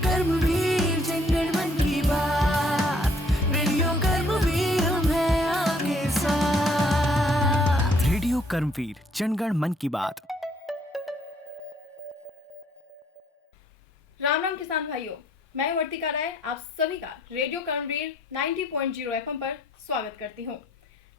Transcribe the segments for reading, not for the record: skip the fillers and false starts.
कर्मवीर जनगण मन की बात, रेडियो कर्मवीर हम हैं आपके साथ। रेडियो कर्मवीर जनगण मन की बात। राम राम किसान भाइयों, मैं वर्तिका राय आप सभी का रेडियो कर्मवीर 90.0 एफएम पर स्वागत करती हूँ।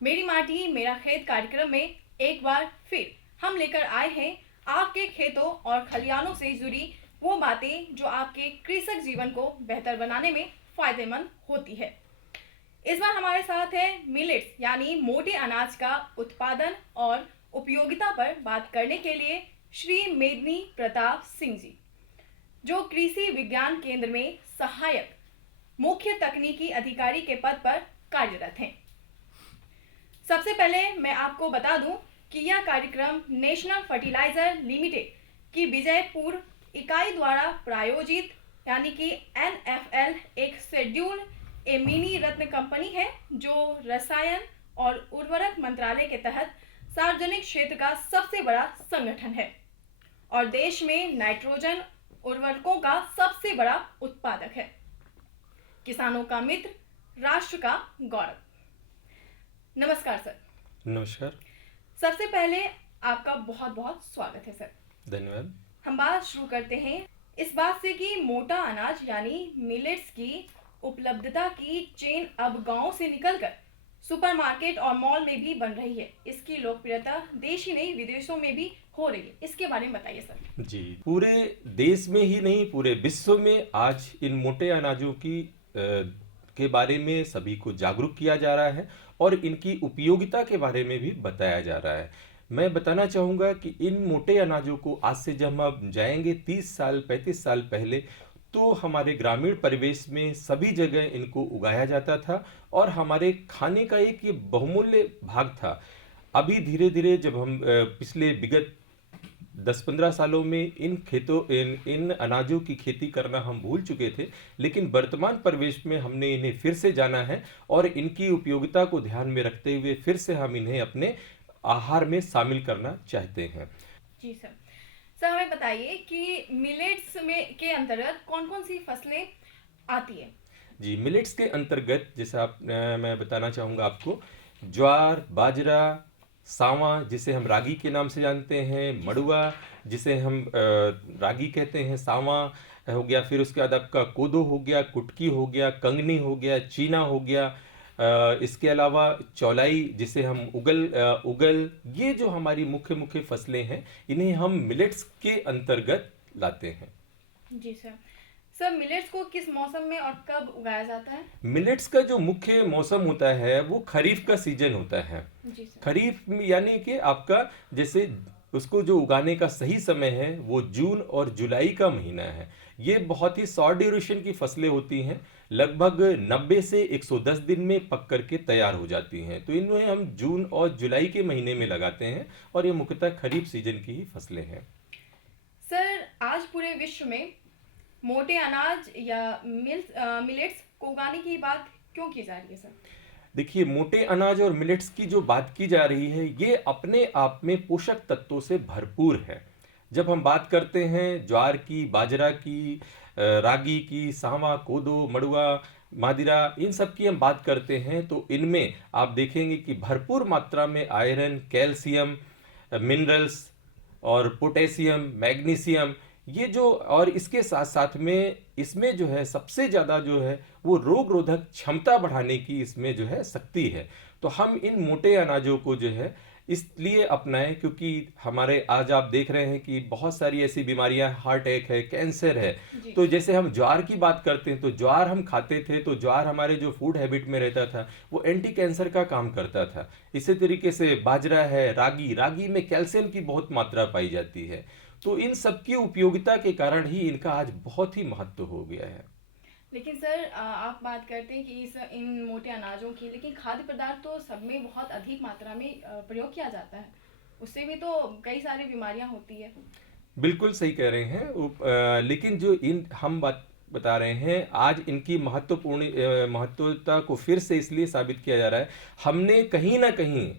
मेरी माटी मेरा खेत कार्यक्रम में एक बार फिर हम लेकर आए हैं आपके खेतों और खलियानों से जुड़ी वो बातें जो आपके कृषक जीवन को बेहतर बनाने में फायदेमंद होती है। इस बार हमारे साथ है मिलेट्स यानी मोटे अनाज का उत्पादन और उपयोगिता पर बात करने के लिए श्री मेदिनी प्रताप सिंह जी, जो कृषि विज्ञान केंद्र में सहायक मुख्य तकनीकी अधिकारी के पद पर कार्यरत हैं। सबसे पहले मैं आपको बता दूं कि यह कार्यक्रम नेशनल फर्टिलाइजर लिमिटेड की विजयपुर इकाई द्वारा प्रायोजित यानी कि NFL एक शेड्यूल ए मिनी रत्न कंपनी है, जो रसायन और उर्वरक मंत्रालय के तहत सार्वजनिक क्षेत्र का सबसे बड़ा संगठन है और देश में नाइट्रोजन उर्वरकों का सबसे बड़ा उत्पादक है। किसानों का मित्र, राष्ट्र का गौरव। नमस्कार सर। नमस्कार। सबसे पहले आपका बहुत बहुत स्वागत है सर। धन्यवाद। हम बात शुरू करते हैं इस बात से कि मोटा अनाज यानी मिलेट्स की उपलब्धता की चेन अब गांव से निकलकर सुपरमार्केट और मॉल में भी बन रही है। इसकी लोकप्रियता देश ही नहीं विदेशों में भी हो रही है। इसके बारे में बताइए सर। जी, पूरे देश में ही नहीं पूरे विश्व में आज इन मोटे अनाजों के बारे में सभी को जागरूक किया जा रहा है और इनकी उपयोगिता के बारे में भी बताया जा रहा है। मैं बताना चाहूँगा कि इन मोटे अनाजों को आज से जब हम जाएंगे 30 साल 35 साल पहले, तो हमारे ग्रामीण परिवेश में सभी जगह इनको उगाया जाता था और हमारे खाने का एक ये बहुमूल्य भाग था। अभी धीरे धीरे जब हम पिछले विगत 10-15 सालों में इन अनाजों की खेती करना हम भूल चुके थे, लेकिन वर्तमान परिवेश में हमने इन्हें फिर से जाना है और इनकी उपयोगिता को ध्यान में रखते हुए फिर से हम इन्हें अपने आहार में शामिल करना चाहते हैं। जी सर। सर हमें बताइए कि मिलेट्स में के अंतर्गत कौन कौन सी फसलें आती है। जी, मिलेट्स के अंतर्गत जैसा मैं बताना चाहूँगा आपको, ज्वार, बाजरा, सावा जिसे हम रागी के नाम से जानते हैं, मड़ुआ जिसे हम रागी कहते हैं, सावा हो गया, फिर उसके बाद आपका कोदो हो गया, कुटकी हो गया, कंगनी हो गया, चीना हो गया, इसके अलावा चौलाई जिसे हम उगल, ये जो हमारी मुख्य मुख्य फसलें हैं, इन्हें हम मिलेट्स के अंतर्गत लाते हैं। जी सर। सर मिलेट्स को किस मौसम में और कब उगाया जाता है? मिलेट्स का जो मुख्य मौसम होता है वो खरीफ का सीजन होता है। जी सर। खरीफ यानी कि आपका जैसे उसको जो उगाने का सही समय है वो जून और जुलाई का महीना है। ये बहुत ही शॉर्ट ड्यूरेशन की फसलें होती हैं, लगभग 90 से 110 दिन में पक करके तैयार हो जाती हैं। तो इन्हें हम जून और जुलाई के महीने में लगाते हैं और ये मुख्यतः खरीफ सीजन की ही फसलें हैं। सर आज पूरे विश्व में मोटे अनाज या मिलेट्स को उगाने की बात क्यों की जा रही है सर? देखिए, मोटे अनाज और मिलेट्स की जो बात की जा रही है ये अपने आप में पोषक तत्वों से भरपूर है। जब हम बात करते हैं ज्वार की, बाजरा की, रागी की, सावा, कोदो, मड़ुआ, मादिरा, इन सब की हम बात करते हैं तो इनमें आप देखेंगे कि भरपूर मात्रा में आयरन, कैल्शियम, मिनरल्स और पोटेशियम, मैग्नीशियम, ये जो और इसके साथ साथ में इसमें जो है सबसे ज़्यादा जो है वो रोग रोधक क्षमता बढ़ाने की इसमें जो है शक्ति है। तो हम इन मोटे अनाजों को जो है इसलिए अपनाएं क्योंकि हमारे आज आप देख रहे हैं कि बहुत सारी ऐसी बीमारियां, हार्ट अटैक है, कैंसर है। तो जैसे हम ज्वार की बात करते हैं तो ज्वार हम खाते थे तो ज्वार हमारे जो फूड हैबिट में रहता था वो एंटी कैंसर का काम करता था। इसी तरीके से बाजरा है, रागी में कैल्शियम की बहुत मात्रा पाई जाती है। तो इन सब की उपयोगिता के कारण ही इनका आज बहुत ही महत्व हो गया है। लेकिन सर आप बात करते हैं कि इन मोटे अनाजों की, लेकिन खाद्य पदार्थ तो सब में बहुत अधिक मात्रा में प्रयोग किया जाता है, उससे भी तो कई सारी बीमारियां होती है। बिल्कुल सही कह रहे हैं। लेकिन जो हम बात बता रहे हैं आज इनकी महत्वता को फिर से इसलिए साबित किया जा रहा है, हमने कहीं ना कहीं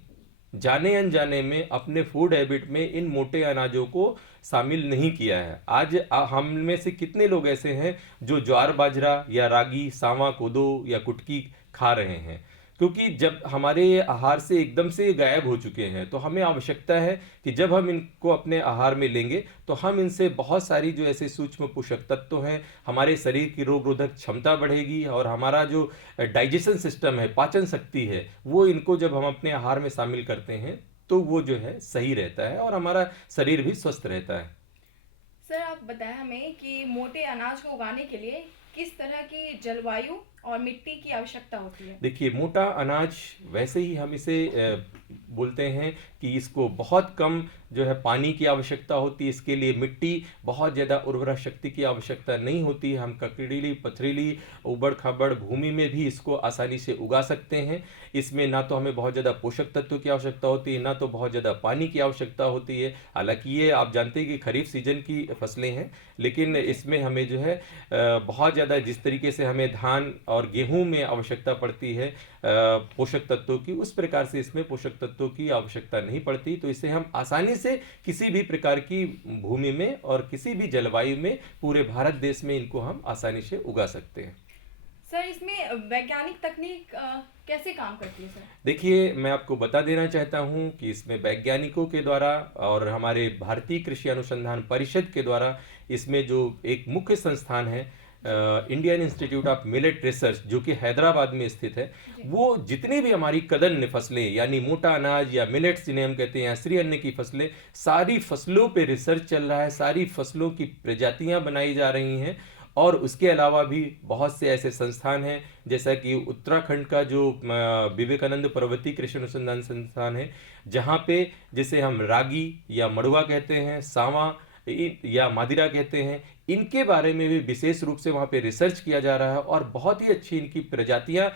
जाने अनजाने में अपने फूड हैबिट में इन मोटे अनाजों को शामिल नहीं किया है। आज हम में से कितने लोग ऐसे हैं जो ज्वार बाजरा या रागी, सांवा, कोदो या कुटकी खा रहे हैं, क्योंकि जब हमारे ये आहार से एकदम से ये गायब हो चुके हैं। तो हमें आवश्यकता है कि जब हम इनको अपने आहार में लेंगे तो हम इनसे बहुत सारी जो ऐसे सूक्ष्म पोषक तत्व हैं, हमारे शरीर की रोग रोधक क्षमता बढ़ेगी और हमारा जो डाइजेशन सिस्टम है, पाचन शक्ति है, वो इनको जब हम अपने आहार में शामिल करते हैं तो वो जो है सही रहता है और हमारा शरीर भी स्वस्थ रहता है। सर आप बताएं हमें कि मोटे अनाज को उगाने के लिए किस तरह की जलवायु और मिट्टी की आवश्यकता होती है। देखिए, मोटा अनाज वैसे ही हम इसे बोलते हैं कि इसको बहुत कम जो है पानी की आवश्यकता होती है। इसके लिए मिट्टी बहुत ज़्यादा उर्वरा शक्ति की आवश्यकता नहीं होती। हम ककड़ीली, पथरीली, उबड़ खाबड़ भूमि में भी इसको आसानी से उगा सकते हैं। इसमें ना तो हमें बहुत ज़्यादा पोषक तत्व की आवश्यकता होती है, ना तो बहुत ज़्यादा पानी की आवश्यकता होती है। हालांकि ये आप जानते हैं कि खरीफ सीजन की फसलें हैं, लेकिन इसमें हमें जो है बहुत ज़्यादा जिस तरीके से हमें धान और गेहूं में आवश्यकता पड़ती है पोषक तत्वों की, उस प्रकार से इसमें पोषक तत्वों की आवश्यकता नहीं पड़ती। तो इसे हम आसानी से किसी भी प्रकार की भूमि में और किसी भी जलवायु में पूरे भारत देश में इनको हम आसानी से उगा सकते हैं। सर इसमें वैज्ञानिक तकनीक कैसे काम करती है सर। देखिए, मैं आपको बता देना चाहता हूं कि इसमें वैज्ञानिकों के द्वारा और हमारे भारतीय कृषि अनुसंधान परिषद के द्वारा इसमें जो एक मुख्य संस्थान है Indian institute of millet research, जो कि हैदराबाद में स्थित है, वो जितनी भी हमारी कदन्न फसलें यानी मोटा अनाज या मिलेट्स जिन्हें हम कहते हैं, श्री अन्न की फसलें, सारी फसलों पे रिसर्च चल रहा है। सारी फसलों की प्रजातियां बनाई जा रही हैं और उसके अलावा भी बहुत से ऐसे संस्थान हैं, जैसा कि उत्तराखंड का जो विवेकानंद पर्वतीय कृषि अनुसंधान संस्थान है, जहाँ पे जिसे हम रागी या मड़ुआ कहते हैं, सांवा या मादिरा कहते हैं, इनके बारे में भी विशेष रूप से वहाँ पे रिसर्च किया जा रहा है और बहुत ही अच्छी इनकी प्रजातियाँ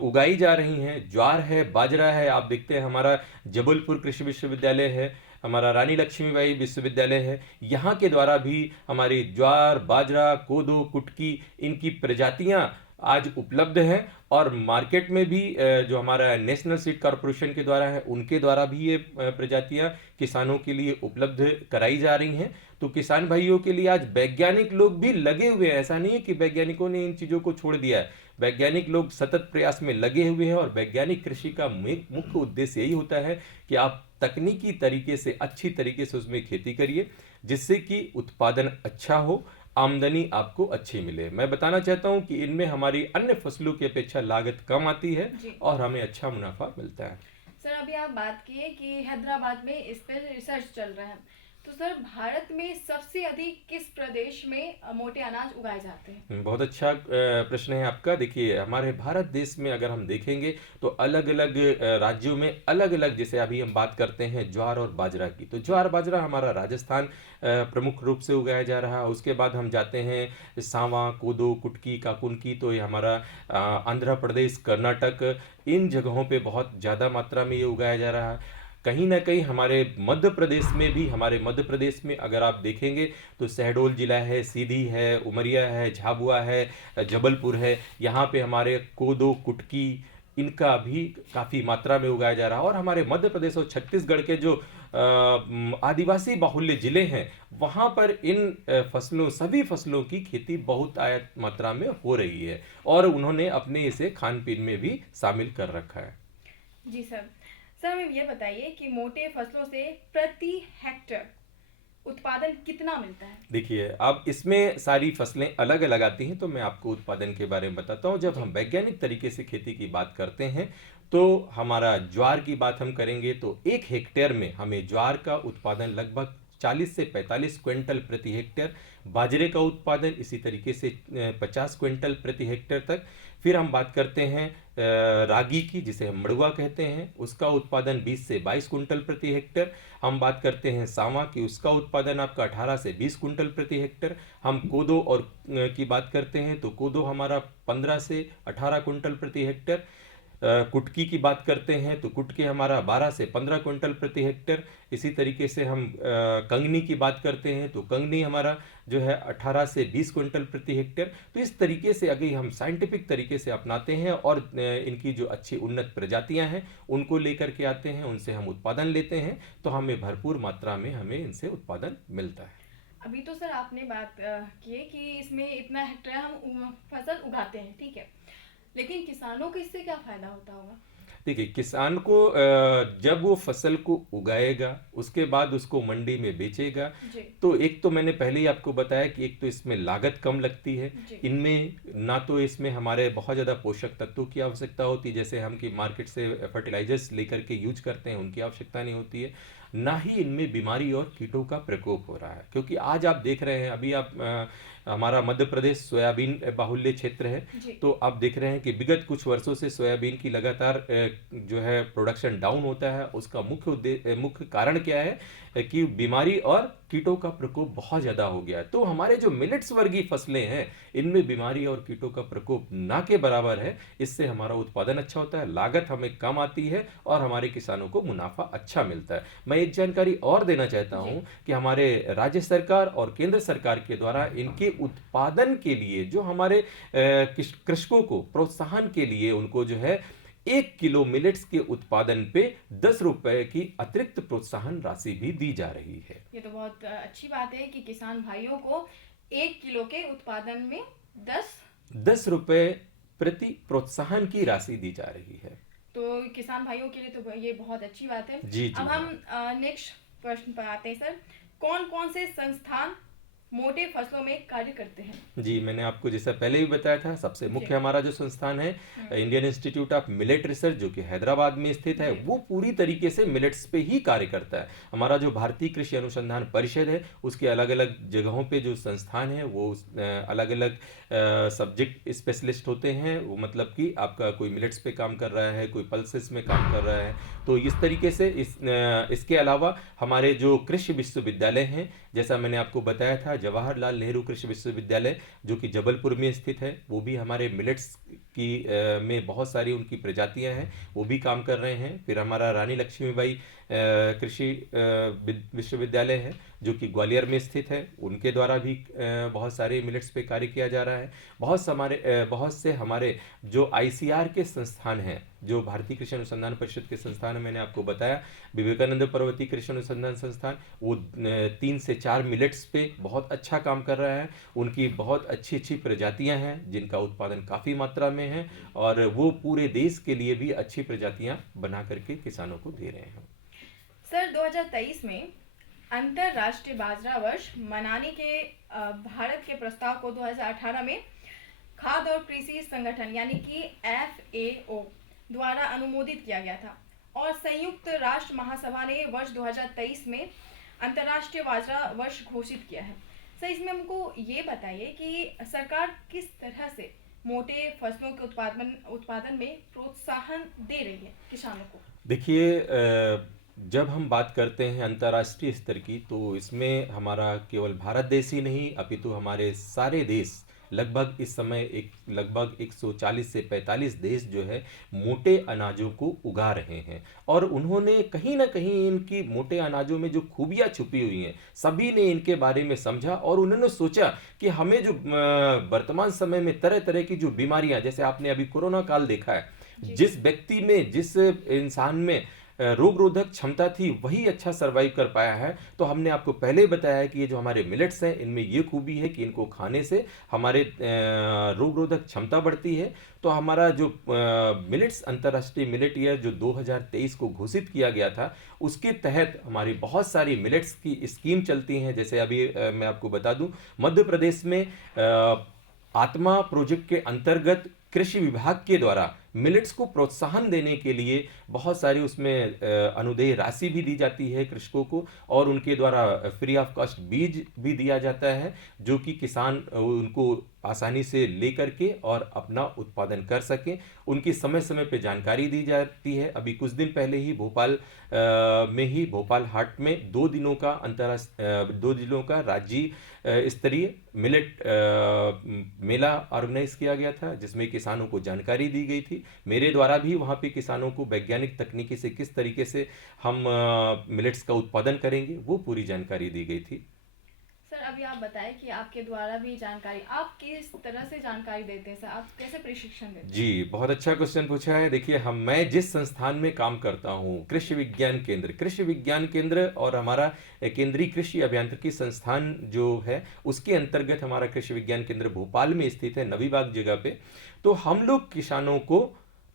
उगाई जा रही हैं। ज्वार है, बाजरा है, आप देखते हैं हमारा जबलपुर कृषि विश्वविद्यालय है, हमारा रानी लक्ष्मीबाई विश्वविद्यालय है, यहाँ के द्वारा भी हमारी ज्वार, बाजरा, कोदो, कुटकी, इनकी प्रजातियाँ आज उपलब्ध हैं और मार्केट में भी जो हमारा नेशनल सीड कॉरपोरेशन के द्वारा है, उनके द्वारा भी ये प्रजातियां किसानों के लिए उपलब्ध कराई जा रही हैं। तो किसान भाइयों के लिए आज वैज्ञानिक लोग भी लगे हुए हैं। ऐसा नहीं है कि वैज्ञानिकों ने इन चीज़ों को छोड़ दिया है। वैज्ञानिक लोग सतत प्रयास में लगे हुए हैं और वैज्ञानिक कृषि का मुख्य उद्देश्य यही होता है कि आप तकनीकी तरीके से, अच्छी तरीके से उसमें खेती करिए, जिससे कि उत्पादन अच्छा हो, आमदनी आपको अच्छी मिले। मैं बताना चाहता हूं कि इनमें हमारी अन्य फसलों की अपेक्षा लागत कम आती है और हमें अच्छा मुनाफा मिलता है। सर अभी आप बात किए कि हैदराबाद में इस पर रिसर्च चल रहा है, तो सर भारत में सबसे अधिक किस प्रदेश में मोटे अनाज उगाए जाते हैं। बहुत अच्छा प्रश्न है आपका। देखिए, हमारे भारत देश में अगर हम देखेंगे तो अलग अलग राज्यों में अलग अलग, जैसे अभी हम बात करते हैं ज्वार और बाजरा की, तो ज्वार बाजरा हमारा राजस्थान प्रमुख रूप से उगाया जा रहा है। उसके बाद हम जाते हैं सांवा, कोदो, कुटकी, काकुनकी, तो ये हमारा आंध्र प्रदेश, कर्नाटक, इन जगहों पे बहुत ज़्यादा मात्रा में ये उगाया जा रहा है। कहीं ना कहीं हमारे मध्य प्रदेश में भी, हमारे मध्य प्रदेश में अगर आप देखेंगे तो शहडोल जिला है, सीधी है, उमरिया है, झाबुआ है, जबलपुर है, यहाँ पे हमारे कोदो, कुटकी, इनका भी काफ़ी मात्रा में उगाया जा रहा है। और हमारे मध्य प्रदेश और छत्तीसगढ़ के जो आदिवासी बाहुल्य जिले हैं, वहाँ पर इन फसलों, सभी फसलों की खेती बहुत आयत मात्रा में हो रही है और उन्होंने अपने इसे खान पीन में भी शामिल कर रखा है। जी सर। सर हमें ये बताइए कि मोटे फसलों से प्रति हेक्टेयर उत्पादन कितना मिलता है। देखिए, अब इसमें सारी फसलें अलग अलग आती हैं, तो मैं आपको उत्पादन के बारे में बताता हूँ। जब हम वैज्ञानिक तरीके से खेती की बात करते हैं तो हमारा ज्वार की बात हम करेंगे तो 1 हेक्टेयर में हमें ज्वार का उत्पादन लगभग 40 से 45 क्विंटल प्रति हेक्टेयर, बाजरे का उत्पादन इसी तरीके से 50 क्विंटल प्रति हेक्टेयर तक। फिर हम बात करते हैं रागी की, जिसे हम मड़ुआ कहते हैं, उसका उत्पादन 20 से 22 कुंटल प्रति हेक्टेयर। हम बात करते हैं सांवा की, उसका उत्पादन आपका 18 से 20 कुंटल प्रति हेक्टेयर। हम कोदो और की बात करते हैं तो कोदो हमारा 15 से 18 कुंटल प्रति हेक्टेयर। कुटकी की बात करते हैं तो कुटकी हमारा 12 से 15 क्विंटल प्रति हेक्टेयर। इसी तरीके से हम कंगनी की बात करते हैं तो कंगनी हमारा जो है 18 से 20 क्विंटल प्रति हेक्टेयर। तो इस तरीके से अगर हम साइंटिफिक तरीके से अपनाते हैं और इनकी जो अच्छी उन्नत प्रजातियां हैं उनको लेकर के आते हैं, उनसे हम उत्पादन लेते हैं, तो हमें भरपूर मात्रा में हमें इनसे उत्पादन मिलता है। अभी तो सर आपने बात की है कि इसमें इतना हेक्टेयर हम फसल उगाते हैं, ठीक है, लेकिन किसानों को इससे क्या फायदा होता होगा? देखिए, किसान को जब वो फसल को उगाएगा उसके बाद उसको मंडी में बेचेगा, जी तो एक तो मैंने पहले ही आपको बताया कि एक तो इसमें लागत कम लगती है, जी इनमें ना तो इसमें हमारे बहुत ज़्यादा पोषक तत्वों की आवश्यकता होती है, जैसे हम कि मार्केट से फर्टिलाइजर्स लेकर के यूज करते हैं उनकी आवश्यकता नहीं होती है, ना ही इनमें बीमारी और कीटों का प्रकोप हो रहा है। क्योंकि आज आप देख रहे हैं, अभी आप हमारा मध्य प्रदेश सोयाबीन बाहुल्य क्षेत्र है, जी तो आप देख रहे हैं कि विगत कुछ वर्षों से सोयाबीन की लगातार जो है प्रोडक्शन डाउन होता है। उसका मुख्य कारण क्या है कि बीमारी और कीटों का प्रकोप बहुत ज़्यादा हो गया है। तो हमारे जो मिलेट्स वर्गीय फसलें हैं इनमें बीमारी और कीटों का प्रकोप ना के बराबर है। इससे हमारा उत्पादन अच्छा होता है, लागत हमें कम आती है और हमारे किसानों को मुनाफा अच्छा मिलता है। मैं एक जानकारी और देना चाहता हूं कि हमारे राज्य सरकार और केंद्र सरकार के द्वारा इनके उत्पादन के लिए जो हमारे कृषकों को प्रोत्साहन के लिए उनको जो है 1 किलो मिलेट्स के उत्पादन पे 10 रुपए की अतिरिक्त प्रोत्साहन राशि भी दी जा रही है। ये तो बहुत अच्छी बात है कि किसान भाइयों को 1 किलो के उत्पादन में 10 रुपए प्रति प्रोत्साहन की राशि दी जा रही है। तो किसान भाइयों के लिए तो ये बहुत अच्छी बात है। जी अब हम नेक्स्ट प्रश्न पर आते हैं सर। कौन कौन से संस्थान मोटे फसलों में कार्य करते हैं? जी, मैंने आपको जैसा पहले भी बताया था, सबसे मुख्य हमारा जो संस्थान है Indian institute of millet research जो कि हैदराबाद में स्थित है, वो पूरी तरीके से मिलेट्स पे ही कार्य करता है। हमारा जो भारतीय कृषि अनुसंधान परिषद है उसके अलग अलग जगहों पे जो संस्थान है वो अलग अलग सब्जेक्ट स्पेशलिस्ट होते हैं। वो मतलब कि आपका कोई मिलेट्स पे काम कर रहा है, कोई पल्सेस में काम कर रहा है, तो इस तरीके से इसके अलावा हमारे जो कृषि विश्वविद्यालय हैं, जैसा मैंने आपको बताया था जवाहरलाल नेहरू कृषि विश्वविद्यालय जो कि जबलपुर में स्थित है, वो भी हमारे मिलेट्स की में बहुत सारी उनकी प्रजातियां हैं, वो भी काम कर रहे हैं। फिर हमारा रानी लक्ष्मीबाई कृषि विश्वविद्यालय है जो कि ग्वालियर में स्थित है, उनके द्वारा भी बहुत सारे मिलेट्स पे कार्य किया जा रहा है। बहुत से हमारे जो आईसीआर के संस्थान हैं, जो भारतीय कृषि अनुसंधान परिषद के संस्थान है, मैंने आपको बताया विवेकानंद पर्वतीय कृषि अनुसंधान संस्थान, वो 3 से 4 मिलेट्स पे बहुत अच्छा काम कर रहा है। उनकी बहुत अच्छी अच्छी प्रजातियां हैं जिनका उत्पादन काफ़ी मात्रा में है और वो पूरे देश के लिए भी अच्छी प्रजातियां बना करके किसानों को दे रहे हैं। सर 2023 में अंतरराष्ट्रीय बाजरा वर्ष मनाने के भारत के प्रस्ताव को 2018 में खाद्य और कृषि संगठन यानी कि FAO द्वारा अनुमोदित किया गया था और संयुक्त राष्ट्र महासभा ने वर्ष 2023 में अंतर्राष्ट्रीय बाजरा वर्ष घोषित किया है। सर इसमें हमको ये बताइए कि सरकार किस तरह से मोटे फसलों के उत्पादन में प्रोत्साहन दे रही है किसानों को? देखिए, जब हम बात करते हैं अंतर्राष्ट्रीय स्तर की, तो इसमें हमारा केवल भारत देश ही नहीं अपितु हमारे सारे देश लगभग इस समय लगभग 140 से 45 देश जो है मोटे अनाजों को उगा रहे हैं और उन्होंने कहीं ना कहीं इनकी मोटे अनाजों में जो खूबियां छुपी हुई हैं सभी ने इनके बारे में समझा और उन्होंने सोचा कि हमें जो वर्तमान समय में तरह तरह की जो बीमारियां, जैसे आपने अभी कोरोना काल देखा है, जिस व्यक्ति में जिस इंसान में रोग रोधक क्षमता थी वही अच्छा सरवाइव कर पाया है। तो हमने आपको पहले ही बताया कि ये जो हमारे मिलेट्स हैं इनमें ये खूबी है कि इनको खाने से हमारे रोग रोधक क्षमता बढ़ती है। तो हमारा जो मिलेट्स अंतर्राष्ट्रीय मिलेट ईयर जो 2023 को घोषित किया गया था उसके तहत हमारी बहुत सारी मिलेट्स की स्कीम चलती हैं। जैसे अभी मैं आपको बता दूं, मध्य प्रदेश में आत्मा प्रोजेक्ट के अंतर्गत कृषि विभाग के द्वारा मिलेट्स को प्रोत्साहन देने के लिए बहुत सारी उसमें अनुदेय राशि भी दी जाती है कृषकों को और उनके द्वारा फ्री ऑफ कॉस्ट बीज भी दिया जाता है जो कि किसान उनको आसानी से ले करके और अपना उत्पादन कर सकें। उनकी समय समय पे जानकारी दी जाती है। अभी कुछ दिन पहले ही भोपाल में ही भोपाल हाट में 2 दिनों का 2 दिनों का राज्य स्तरीय मिलेट मेला ऑर्गेनाइज किया गया था, जिसमें किसानों को जानकारी दी गई थी। मेरे द्वारा भी वहाँ पे किसानों को वैज्ञानिक तकनीकी से किस तरीके से हम मिलेट्स का उत्पादन करेंगे वो पूरी जानकारी दी गई थी। सर, अभी आप बताएं कि आपके द्वारा भी जानकारी, आप किस तरह से जानकारी देते हैं सर, आप कैसे प्रशिक्षण देते हैं? जी, बहुत अच्छा क्वेश्चन पूछा है। देखिए, मैं जिस संस्थान में काम करता हूँ, कृषि विज्ञान केंद्र और हमारा केंद्रीय कृषि अभियांत्रिकी संस्थान जो है, उसके अंतर्गत हमारा कृषि विज्ञान केंद्र भोपाल में स्थित है, नवी बाग जगह पे। तो हम लोग किसानों को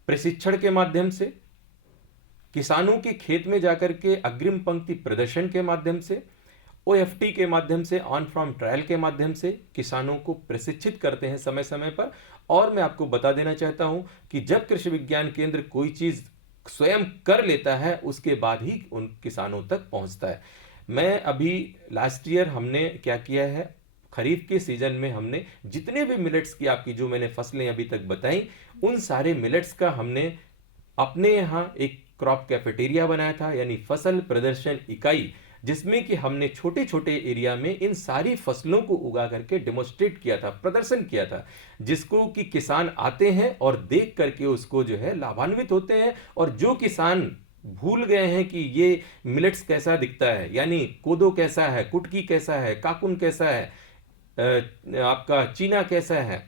प्रशिक्षण के माध्यम से, किसानों के खेत में जाकर के अग्रिम पंक्ति प्रदर्शन के माध्यम से, OFT के माध्यम से, ऑन फार्म ट्रायल के माध्यम से किसानों को प्रशिक्षित करते हैं समय समय पर। और मैं आपको बता देना चाहता हूं कि जब कृषि विज्ञान केंद्र कोई चीज स्वयं कर लेता है, उसके बाद ही उन किसानों तक पहुंचता है। मैं अभी लास्ट ईयर हमने क्या किया है, खरीफ के सीजन में हमने जितने भी मिलेट्स की आपकी जो मैंने फसलें अभी तक बताई, उन सारे मिलेट्स का हमने अपने यहाँ एक क्रॉप कैफेटेरिया बनाया था, यानी फसल प्रदर्शन इकाई, जिसमें कि हमने छोटे छोटे एरिया में इन सारी फसलों को उगा करके डेमोस्ट्रेट किया था, प्रदर्शन किया था, जिसको कि किसान आते हैं और देख करके उसको जो है लाभान्वित होते हैं। और जो किसान भूल गए हैं कि ये मिलेट्स कैसा दिखता है, यानी कोदो कैसा है, कुटकी कैसा है, काकुन कैसा है, आपका चीना कैसा है,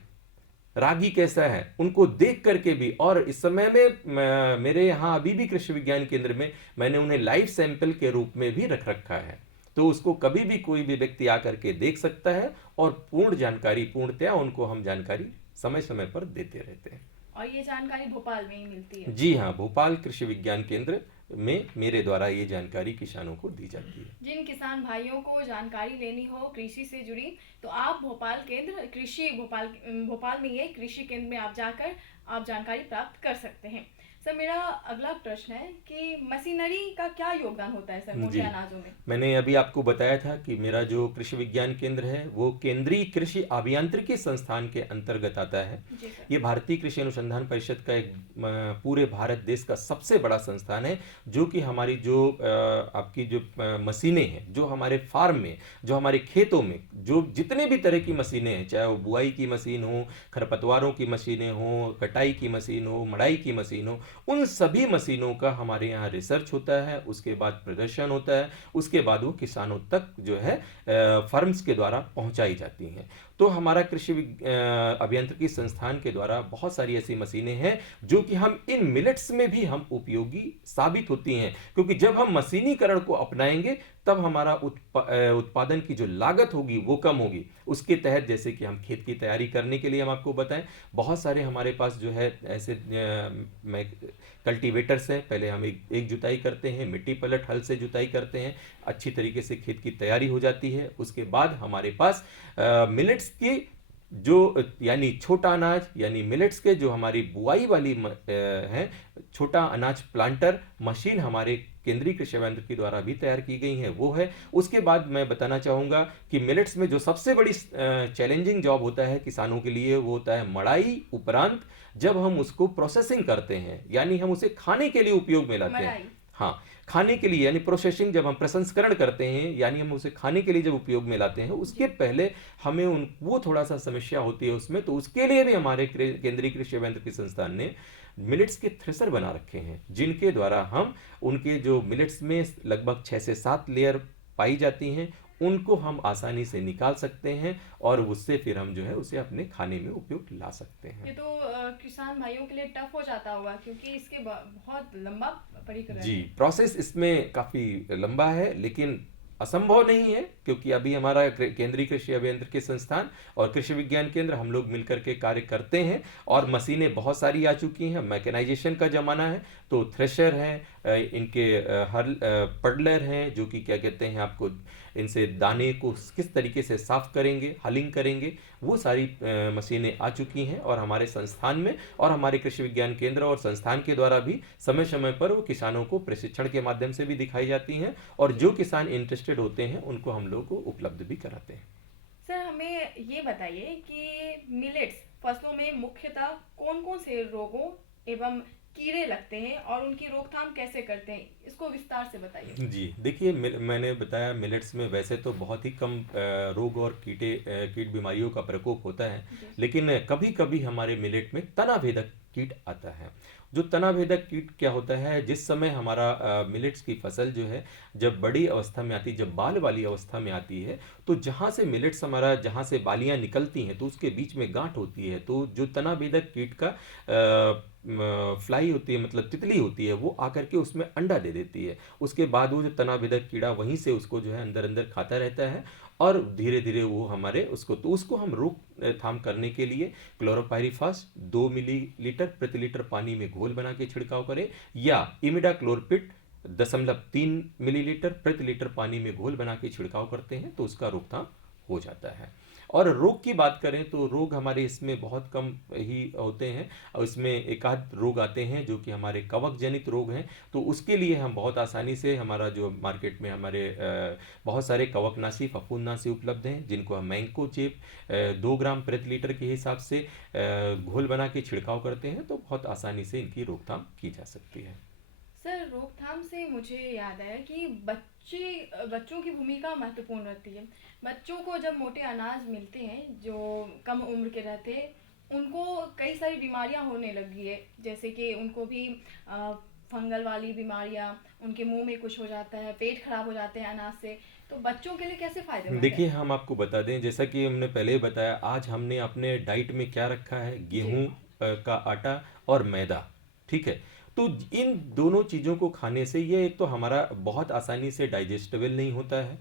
रागी कैसा है, उनको देख करके भी, और इस समय में मेरे यहाँ अभी भी कृषि विज्ञान केंद्र में मैंने उन्हें लाइव सैंपल के रूप में भी रख रखा है। तो उसको कभी भी कोई भी व्यक्ति आकर के देख सकता है और पूर्णतया उनको हम जानकारी समय समय पर देते रहते हैं। और ये जानकारी भोपाल में ही मिलती है? जी हाँ, भोपाल कृषि विज्ञान केंद्र में मेरे द्वारा ये जानकारी किसानों को दी जाती है। जिन किसान भाइयों को जानकारी लेनी हो कृषि से जुड़ी, तो आप भोपाल में ये कृषि केंद्र में आप जाकर आप जानकारी प्राप्त कर सकते हैं। सर, मेरा अगला प्रश्न है कि मशीनरी का क्या योगदान होता है सर मोटे अनाजों में? मैंने अभी आपको बताया था कि मेरा जो कृषि विज्ञान केंद्र है वो केंद्रीय कृषि अभियांत्रिकी संस्थान के अंतर्गत आता है। ये भारतीय कृषि अनुसंधान परिषद का एक पूरे भारत देश का सबसे बड़ा संस्थान है, जो कि हमारी जो आपकी जो मशीनें हैं, जो हमारे फार्म में, जो हमारे खेतों में जो जितने भी तरह की मशीनें हैं, चाहे वो बुआई की मशीन हो, खरपतवारों की मशीनें हो, कटाई की मशीन हो, मड़ाई की मशीन हो, उन सभी मशीनों का हमारे यहाँ रिसर्च होता है, उसके बाद प्रदर्शन होता है, उसके बाद वो किसानों तक जो है फर्म्स के द्वारा पहुंचाई जाती हैं। तो हमारा कृषि अभियांत्रिकी संस्थान के द्वारा बहुत सारी ऐसी मशीनें हैं जो कि हम इन मिलेट्स में भी हम उपयोगी साबित होती हैं, क्योंकि जब हम मशीनीकरण को अपनाएंगे तब हमारा उत्पादन की जो लागत होगी वो कम होगी। उसके तहत जैसे कि हम खेत की तैयारी करने के लिए हम आपको बताएं, बहुत सारे हमारे पास जो है ऐसे कल्टीवेटर्स हैं। पहले हम एक जुताई करते हैं, मिट्टी पलट हल से जुताई करते हैं, अच्छी तरीके से खेत की तैयारी हो जाती है। उसके बाद हमारे पास मिलेट्स की जो यानी छोटा अनाज यानी मिलेट्स के जो हमारी बुआई वाली है, छोटा अनाज प्लांटर मशीन हमारे केंद्रीय कृषि अभियांत्रिकी द्वारा भी तैयार की गई है, वो है। उसके बाद मैं बताना चाहूँगा कि मिलेट्स में जो सबसे बड़ी चैलेंजिंग जॉब होता है किसानों के लिए, वो होता है मड़ाई उपरांत जब हम उसको प्रोसेसिंग करते हैं, यानी हम उसे खाने के लिए उपयोग में लाते हैं। हाँ, खाने के लिए यानी प्रोसेसिंग, जब हम प्रसंस्करण करते हैं यानी हम उसे खाने के लिए जब उपयोग में लाते हैं, उसके पहले हमें वो थोड़ा सा समस्या होती है उसमें। तो उसके लिए भी हमारे केंद्रीय कृषि अभियांत्रिकी संस्थान ने मिलेट्स के थ्रेसर बना रखे हैं, जिनके द्वारा हम उनके जो मिलेट्स में लगभग 6 से 7 लेयर पाई जाती हैं, उनको हम आसानी से निकाल सकते हैं और उससे फिर हम जो है उसे अपने खाने में उपयोग ला सकते हैं। ये तो किसान भाइयों के लिए टफ हो जाता होगा, क्योंकि इसके बहुत लंबा परिक्रम है। जी, प्रोसेस इसमें काफी लंबा है, लेकिन असंभव नहीं है, क्योंकि अभी हमारा केंद्रीय कृषि अभियांत्रिकी संस्थान और कृषि विज्ञान केंद्र हम लोग मिलकर के कार्य करते हैं और मशीनें बहुत सारी आ चुकी हैं। मैकेनाइजेशन का जमाना है, तो थ्रेशर है, इनके हल पडलर हैं, जो कि क्या कहते हैं आपको, इनसे दाने को किस तरीके से साफ करेंगे, हलिंग करेंगे, वो सारी मशीनें आ चुकी हैं। और हमारे संस्थान में और हमारे कृषि विज्ञान केंद्र और संस्थान के द्वारा भी समय समय पर वो किसानों को प्रशिक्षण के माध्यम से भी दिखाई जाती हैं, और जो किसान इंटरेस्टेड होते हैं उनको हम लोग को उपलब्ध भी कराते हैं। सर हमें ये बताइए कि मिलेट्स फसलों में मुख्यतः कौन कौन से रोगों एवं कीड़े लगते हैं और उनकी रोकथाम कैसे करते हैं, इसको विस्तार से बताइए। जी देखिए, मैंने बताया मिलेट्स में वैसे तो बहुत ही कम रोग और कीट बीमारियों का प्रकोप होता है, जी। लेकिन कभी कभी हमारे मिलेट में तना भेदक कीट आता है। जो तना भेदक कीट क्या होता है, जिस समय हमारा मिलेट्स की फसल जो है जब बड़ी अवस्था में आती है, जब बाल वाली अवस्था में आती है, तो जहाँ से मिलेट्स हमारा जहाँ से बालियाँ निकलती हैं तो उसके बीच में गांठ होती है, तो जो तना भेदक कीट का फ्लाई होती है, मतलब तितली होती है, वो आकर के उसमें अंडा दे देती है। उसके बाद वो जो तना भेदक कीड़ा वहीं से उसको जो है अंदर अंदर खाता रहता है, और धीरे धीरे वो हमारे उसको हम रोकथाम करने के लिए क्लोरोपाइरीफास 2 मिलीलीटर प्रति लीटर पानी में घोल बना के छिड़काव करें, या इमिडाक्लोरपिड 0.3 मिलीलीटर प्रति लीटर पानी में घोल बना के छिड़काव करते हैं तो उसका रोकथाम हो जाता है। और रोग की बात करें तो रोग हमारे इसमें बहुत कम ही होते हैं, और इसमें एक आध रोग आते हैं जो कि हमारे कवक जनित रोग हैं, तो उसके लिए हम बहुत आसानी से हमारा जो मार्केट में हमारे बहुत सारे कवकनाशी फफूंदनाशी उपलब्ध हैं, जिनको हम मैंकोजेब 2 ग्राम प्रति लीटर के हिसाब से घोल बना के छिड़काव करते हैं, तो बहुत आसानी से इनकी रोकथाम की जा सकती है। सर रोकथाम से मुझे याद आया कि बच्चों की भूमिका महत्वपूर्ण रहती है। बच्चों को जब मोटे अनाज मिलते हैं जो कम उम्र के रहते हैं, उनको कई सारी बीमारियां होने लगी है, जैसे कि उनको भी फंगल वाली बीमारियां, उनके मुंह में कुछ हो जाता है, पेट खराब हो जाते हैं अनाज से। तो बच्चों के लिए कैसे फायदेमंद है? देखिए, हम आपको बता दें, जैसा कि हमने पहले ही बताया, आज हमने अपने डाइट में क्या रखा है, गेहूं का आटा और मैदा, ठीक है। तो इन दोनों चीज़ों को खाने से ये एक तो हमारा बहुत आसानी से डाइजेस्टेबल नहीं होता है,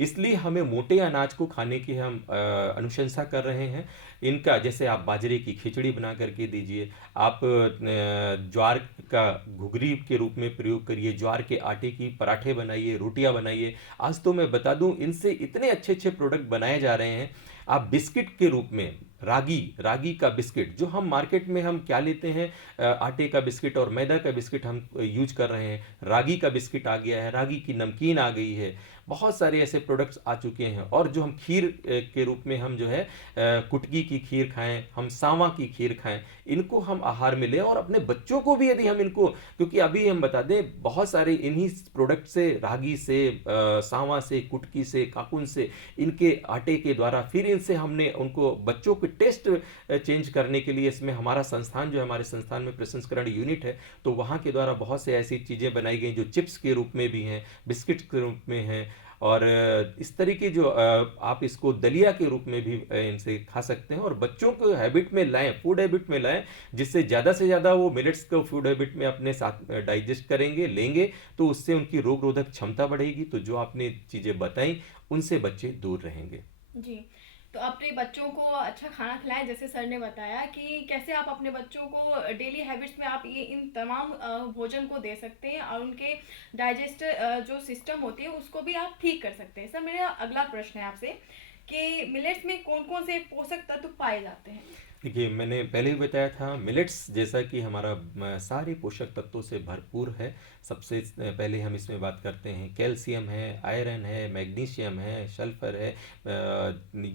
इसलिए हमें मोटे अनाज को खाने की हम अनुशंसा कर रहे हैं। इनका जैसे आप बाजरे की खिचड़ी बना करके दीजिए, आप ज्वार का घुघरी के रूप में प्रयोग करिए, ज्वार के आटे की पराठे बनाइए, रोटियां बनाइए। आज तो मैं बता दूं, इनसे इतने अच्छे अच्छे प्रोडक्ट बनाए जा रहे हैं। आप बिस्किट के रूप में रागी का बिस्किट, जो हम मार्केट में हम क्या लेते हैं, आटे का बिस्किट और मैदा का बिस्किट हम यूज कर रहे हैं, रागी का बिस्किट आ गया है, रागी की नमकीन आ गई है, बहुत सारे ऐसे प्रोडक्ट्स आ चुके हैं। और जो हम खीर के रूप में हम जो है कुटकी की खीर खाएं, हम सांवा की खीर खाएं, इनको हम आहार में लें। और अपने बच्चों को भी यदि हम इनको, क्योंकि अभी हम बता दें बहुत सारे इन्हीं प्रोडक्ट से, रागी से, सांवा से, कुटकी से, काकुन से, इनके आटे के द्वारा फिर इनसे हमने उनको बच्चों के टेस्ट चेंज करने के लिए, इसमें हमारा संस्थान जो है, हमारे संस्थान में प्रसंस्करण यूनिट है, तो वहाँ के द्वारा बहुत से ऐसी चीज़ें बनाई गई जो चिप्स के रूप में भी हैं, बिस्किट के रूप में हैं, और इस तरीके जो आप इसको दलिया के रूप में भी इनसे खा सकते हैं। और बच्चों को हैबिट में लाएं, फूड हैबिट में लाएं, जिससे ज़्यादा से ज़्यादा वो मिलेट्स को फूड हैबिट में अपने साथ डाइजेस्ट करेंगे, लेंगे, तो उससे उनकी रोग रोधक क्षमता बढ़ेगी। तो जो आपने चीज़ें बताई, उनसे बच्चे दूर रहेंगे। जी, तो अपने बच्चों को अच्छा खाना खिलाएं, जैसे सर ने बताया कि कैसे आप अपने बच्चों को डेली हैबिट्स में आप ये इन तमाम भोजन को दे सकते हैं और उनके डाइजेस्ट जो सिस्टम होती है उसको भी आप ठीक कर सकते हैं। सर मेरा अगला प्रश्न है आपसे कि मिलेट्स में कौन कौन से पोषक तत्व पाए जाते हैं? देखिए, मैंने पहले ही बताया था, मिलेट्स जैसा कि हमारा सारे पोषक तत्वों से भरपूर है। सबसे पहले हम इसमें बात करते हैं, कैल्शियम है, आयरन है, मैग्नीशियम है, सल्फर है,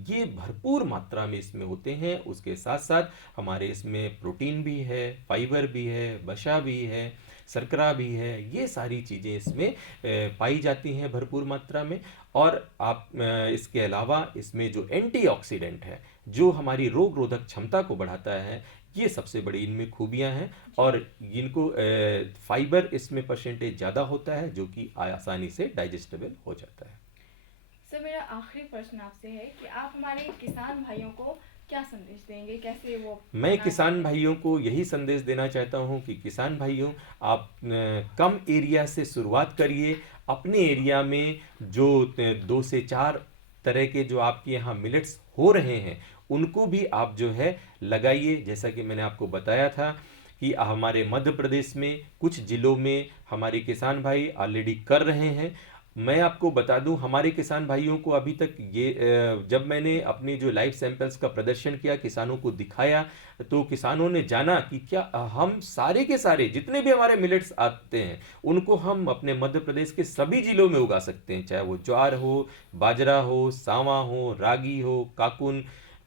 ये भरपूर मात्रा में इसमें होते हैं। उसके साथ साथ हमारे इसमें प्रोटीन भी है, फाइबर भी है, वसा भी है, शर्करा भी है, ये सारी चीज़ें इसमें पाई जाती हैं भरपूर मात्रा में। और आप इसके अलावा इसमें जो एंटीऑक्सीडेंट है, जो हमारी रोग रोधक क्षमता को बढ़ाता है, ये सबसे बड़ी इनमें खूबियां हैं। और इनको फाइबर इसमें परसेंटेज ज़्यादा होता है, जो कि आसानी से डाइजेस्टेबल हो जाता है। सर मेरा आखिरी प्रश्न आपसे है कि आप हमारे किसान भाइयों को क्या संदेश देंगे, कैसे वो? मैं किसान भाइयों को यही संदेश देना चाहता हूं कि किसान भाइयों, आप कम एरिया से शुरुआत करिए। अपने एरिया में जो 2 से 4 तरह के जो आपके यहाँ मिलेट्स हो रहे हैं, उनको भी आप जो है लगाइए। जैसा कि मैंने आपको बताया था कि हमारे मध्य प्रदेश में कुछ जिलों में हमारे किसान भाई ऑलरेडी कर रहे हैं। मैं आपको बता दूं, हमारे किसान भाइयों को अभी तक ये जब मैंने अपने जो लाइव सैंपल्स का प्रदर्शन किया, किसानों को दिखाया, तो किसानों ने जाना कि क्या हम सारे के सारे जितने भी हमारे मिलेट्स आते हैं उनको हम अपने मध्य प्रदेश के सभी जिलों में उगा सकते हैं, चाहे वो ज्वार हो, बाजरा हो, सावा हो, रागी हो, काकुन,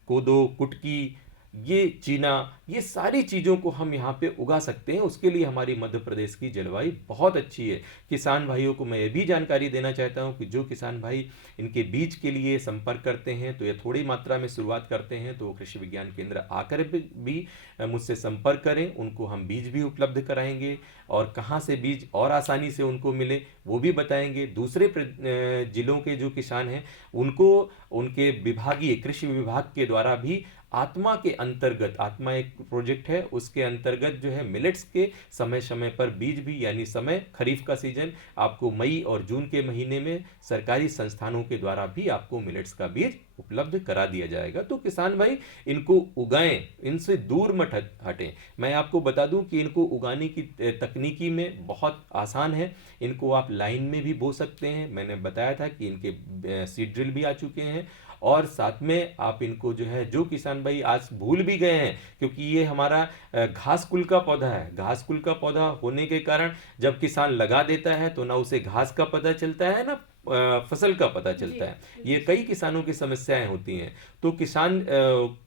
कोदो, कुटकी, ये चीना, ये सारी चीज़ों को हम यहाँ पे उगा सकते हैं। उसके लिए हमारी मध्य प्रदेश की जलवायु बहुत अच्छी है। किसान भाइयों को मैं ये भी जानकारी देना चाहता हूँ कि जो किसान भाई इनके बीज के लिए संपर्क करते हैं, तो ये थोड़ी मात्रा में शुरुआत करते हैं, तो वो कृषि विज्ञान केंद्र आकर भी मुझसे संपर्क करें, उनको हम बीज भी उपलब्ध कराएंगे, और कहाँ से बीज और आसानी से उनको मिले वो भी बताएंगे। दूसरे जिलों के जो किसान हैं उनको उनके विभागीय कृषि विभाग के द्वारा भी आत्मा के अंतर्गत, आत्मा एक प्रोजेक्ट है, उसके अंतर्गत जो है मिलेट्स के समय समय पर बीज भी, यानी समय खरीफ का सीजन आपको मई और जून के महीने में सरकारी संस्थानों के द्वारा भी आपको मिलेट्स का बीज उपलब्ध करा दिया जाएगा। तो किसान भाई इनको उगाएं, इनसे दूर मत हटें। मैं आपको बता दूं कि इनको उगाने की तकनीकी में बहुत आसान है। इनको आप लाइन में भी बो सकते हैं, मैंने बताया था कि इनके सीड ड्रिल भी आ चुके हैं, और साथ में आप इनको जो है, जो किसान भाई आज भूल भी गए हैं, क्योंकि ये हमारा घास कुल का पौधा है, घास कुल का पौधा होने के कारण जब किसान लगा देता है तो ना उसे घास का पता चलता है ना फसल का पता चलता है। ये कई किसानों की समस्याएं होती हैं। तो किसान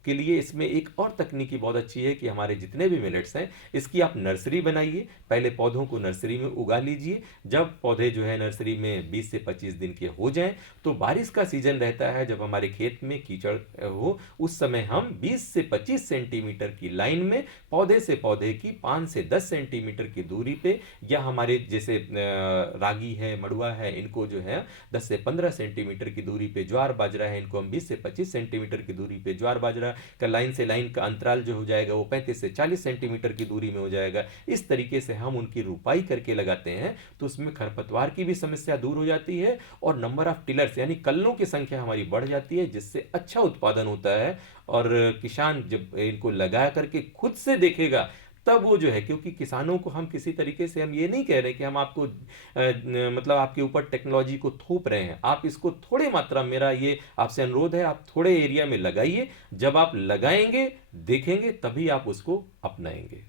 के लिए इसमें एक और तकनीकी बहुत अच्छी है कि हमारे जितने भी मिलेट्स हैं इसकी आप नर्सरी बनाइए, पहले पौधों को नर्सरी में उगा लीजिए। जब पौधे जो है नर्सरी में 20 से 25 दिन के हो जाएं, तो बारिश का सीजन रहता है, जब हमारे खेत में कीचड़ हो, उस समय हम 20 से 25 सेंटीमीटर की लाइन में पौधे से पौधे की 5 से 10 सेंटीमीटर की दूरी पे, या हमारे जैसे रागी है, मड़ुआ है, इनको जो है 10 से 15 सेंटीमीटर की दूरी पे, ज्वार बाजरा है, इनको हम 20 से 25 सेंटीमीटर की दूरी पे, ज्वार बाजरा का लाइन से लाइन का अंतराल जो हो जाएगा वो 35 से 40 सेंटीमीटर की दूरी में हो जाएगा। इस तरीके से हम उनकी रुपाई करके लगाते हैं, तो उसमें खरपतवार की भी समस्या दूर हो जाती है, और नंबर ऑफ टिलर्स यानी कल्लों की संख्या हमारी बढ़ जाती है, जिससे अच्छा उत्पादन होता है। और किसान जब इनको लगा करके खुद से देखेगा तब वो जो है, क्योंकि किसानों को हम किसी तरीके से, हम ये नहीं कह रहे कि हम आपको मतलब आपके ऊपर टेक्नोलॉजी को थोप रहे हैं, आप इसको थोड़े मात्रा, मेरा ये आपसे अनुरोध है, आप थोड़े एरिया में लगाइए। जब आप लगाएंगे, देखेंगे, तभी आप उसको अपनाएंगे।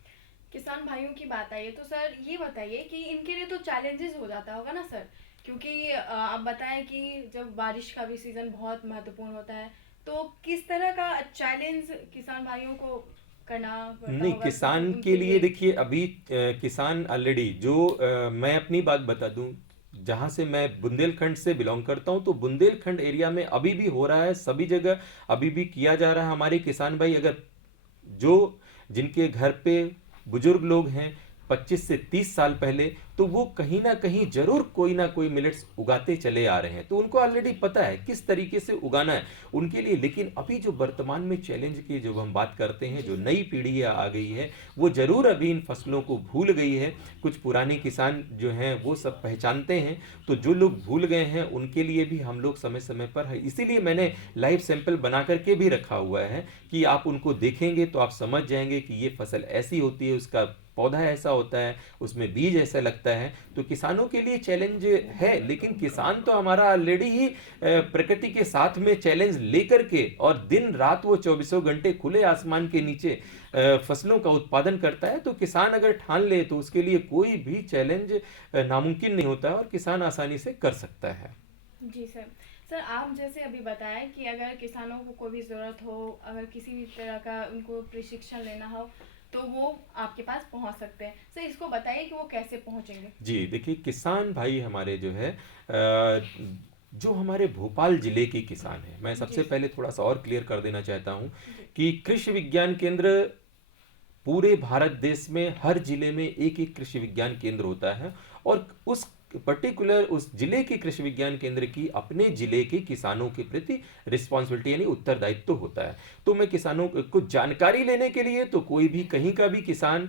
किसान भाइयों की बात आई है, तो सर ये बताइए कि इनके लिए तो चैलेंजेस हो जाता होगा ना सर, क्योंकि आप बताएं कि जब बारिश का भी सीजन बहुत महत्वपूर्ण होता है, तो किस तरह का चैलेंज किसान भाइयों को करना पड़ता नहीं, होगा किसान उनके के लिए देखिए, अभी किसान ऑलरेडी जो मैं अपनी बात बता दूं, जहां से मैं बुंदेलखंड से बिलोंग करता हूं, तो बुंदेलखंड एरिया में अभी भी हो रहा है, सभी जगह अभी भी किया जा रहा है। हमारे किसान भाई, अगर जो जिनके घर पे बुजुर्ग लोग हैं 25 से 30 साल पहले, तो वो कहीं ना कहीं जरूर कोई ना कोई मिलेट्स उगाते चले आ रहे हैं, तो उनको ऑलरेडी पता है किस तरीके से उगाना है उनके लिए। लेकिन अभी जो वर्तमान में चैलेंज की जब हम बात करते हैं, जो नई पीढ़ी आ गई है, वो जरूर अभी इन फसलों को भूल गई है। कुछ पुराने किसान जो हैं वो सब पहचानते हैं, तो जो लोग भूल गए हैं उनके लिए भी हम लोग समय समय पर है, इसीलिए मैंने लाइव सैंपल बना करके भी रखा हुआ है कि आप उनको देखेंगे तो आप समझ जाएंगे कि ये फसल ऐसी होती है, उसका पौधा ऐसा होता है, उसमें बीज ऐसा लगता है। तो किसानों के लिए चैलेंज है, लेकिन किसान तो हमारा ऑलरेडी ही प्रकृति के साथ में चैलेंज लेकर के, और दिन रात वो 24 घंटे खुले आसमान के नीचे फसलों का उत्पादन करता है। तो किसान अगर ठान ले तो उसके लिए कोई भी चैलेंज नामुमकिन नहीं होता है, और किसान आसानी से कर सकता है। जी सर। सर आप जैसे अभी बताएं कि अगर किसानों को कोई भी ज़रूरत हो, अगर किसी भी तरह का उनको प्रशिक्षण लेना हो, तो वो आपके पास पहुंच सकते हैं। सर इसको बताइए कि वो कैसे पहुंचेंगे। जी देखिए, किसान भाई हमारे जो है जो हमारे भोपाल जिले के किसान हैं, मैं सबसे पहले थोड़ा सा और क्लियर कर देना चाहता हूं कि कृषि विज्ञान केंद्र पूरे भारत देश में हर जिले में एक एक कृषि विज्ञान केंद्र होता है, और उस पर्टिकुलर उस जिले के कृषि विज्ञान केंद्र की अपने जिले के किसानों के प्रति रिस्पॉन्सिबिलिटी यानी उत्तरदायित्व तो होता है। तो मैं किसानों को जानकारी लेने के लिए तो कोई भी कहीं का भी किसान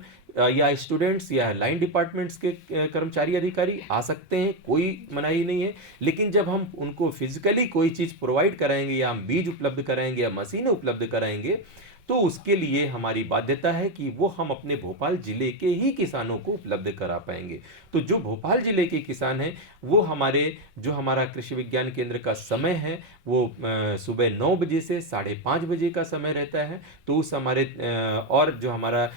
या स्टूडेंट्स या लाइन डिपार्टमेंट्स के कर्मचारी अधिकारी आ सकते हैं, कोई मनाही नहीं है। लेकिन जब हम उनको फिजिकली कोई चीज़ प्रोवाइड कराएंगे, या हम बीज उपलब्ध कराएंगे या मशीनें उपलब्ध कराएंगे, तो उसके लिए हमारी बाध्यता है कि वो हम अपने भोपाल जिले के ही किसानों को उपलब्ध करा पाएंगे। तो जो भोपाल जिले के किसान हैं वो हमारा कृषि विज्ञान केंद्र का समय है वो सुबह 9 बजे से 5:30 बजे का समय रहता है। तो उस और जो हमारा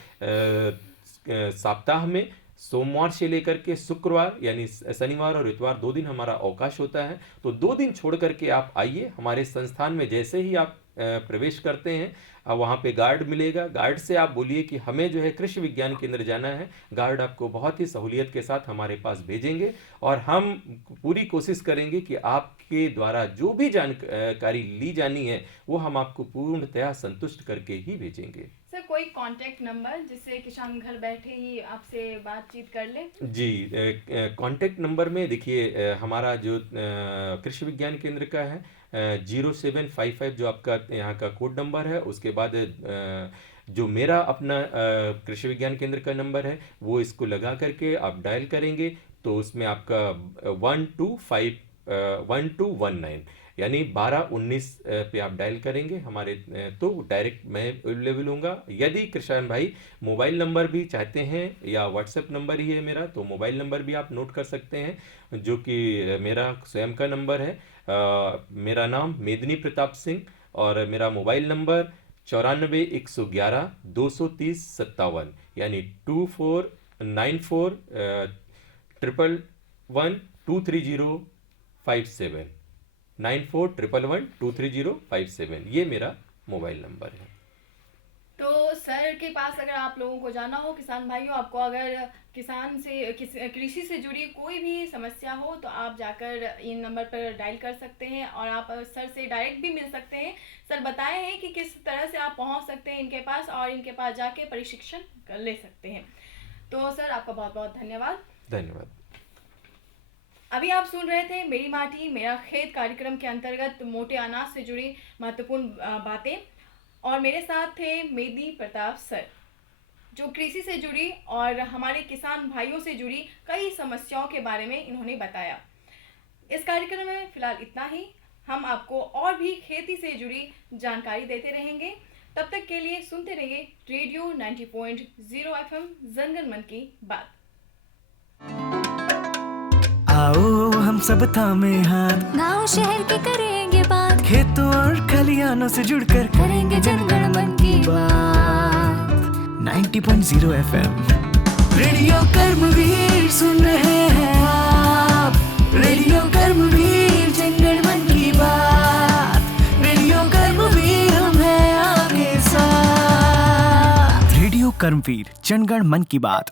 सप्ताह में सोमवार से लेकर के शुक्रवार यानी शनिवार और इतवार 2 दिन हमारा अवकाश होता है। तो 2 दिन छोड़ करके आप आइए हमारे संस्थान में। जैसे ही आप प्रवेश करते हैं वहाँ पे गार्ड मिलेगा। गार्ड से आप बोलिए कि हमें जो है कृषि विज्ञान केंद्र जाना है। गार्ड आपको बहुत ही सहूलियत के साथ हमारे पास भेजेंगे और हम पूरी कोशिश करेंगे कि आपके द्वारा जो भी जानकारी ली जानी है वो हम आपको पूर्णतया संतुष्ट करके ही भेजेंगे। सर कोई कांटेक्ट नंबर जिससे किसान घर बैठे ही आपसे बातचीत कर ले? जी, कांटेक्ट नंबर में देखिए हमारा जो कृषि विज्ञान केंद्र का है 0755 जो आपका यहाँ का कोड नंबर है। उसके बाद जो मेरा अपना कृषि विज्ञान केंद्र का नंबर है वो इसको लगा करके आप डायल करेंगे तो उसमें आपका 1219 यानी 1219 पे आप डायल करेंगे हमारे तो डायरेक्ट मैं अवेलेबल हूँगा। यदि किसान भाई मोबाइल नंबर भी चाहते हैं या व्हाट्सएप नंबर ही है मेरा तो मोबाइल नंबर भी आप नोट कर सकते हैं जो कि मेरा स्वयं का नंबर है। मेरा नाम मेदिनी प्रताप सिंह और मेरा मोबाइल नंबर 94 111 230 57 यानी 2494 111 23057 9411 ये मेरा मोबाइल नंबर है। तो सर के पास अगर आप लोगों को जाना हो, किसान भाइयों, आपको अगर कृषि से जुड़ी कोई भी समस्या हो तो आप जाकर इन नंबर पर डायल कर सकते हैं और आप सर से डायरेक्ट भी मिल सकते हैं। सर बताए हैं कि किस तरह से आप पहुंच सकते हैं इनके पास और इनके पास जाके प्रशिक्षण ले सकते हैं। तो सर आपका बहुत बहुत धन्यवाद। धन्यवाद। अभी आप सुन रहे थे मेरी माटी मेरा खेत कार्यक्रम के अंतर्गत मोटे अनाज से जुड़ी महत्वपूर्ण बातें और मेरे साथ थे मेदिनी प्रताप सर जो कृषि से जुड़ी और हमारे किसान भाइयों से जुड़ी कई समस्याओं के बारे में इन्होंने बताया। इस कार्यक्रम में फिलहाल इतना ही। हम आपको और भी खेती से जुड़ी जानकारी देते रहेंगे। तब तक के लिए सुनते रहिए रेडियो 90.0 FM जनगण मन की बात। आओ हम सब थामे हाथ, गांव शहर के करेंगे बात, खेतों और खलियानों से जुड़कर करेंगे जनगण मन की बात। 90.0 FM रेडियो कर्मवीर सुन रहे हैं आप, रेडियो कर्मवीर जनगण मन की बात, रेडियो कर्मवीर हम हैं आपके साथ। रेडियो कर्मवीर जनगण मन की बात।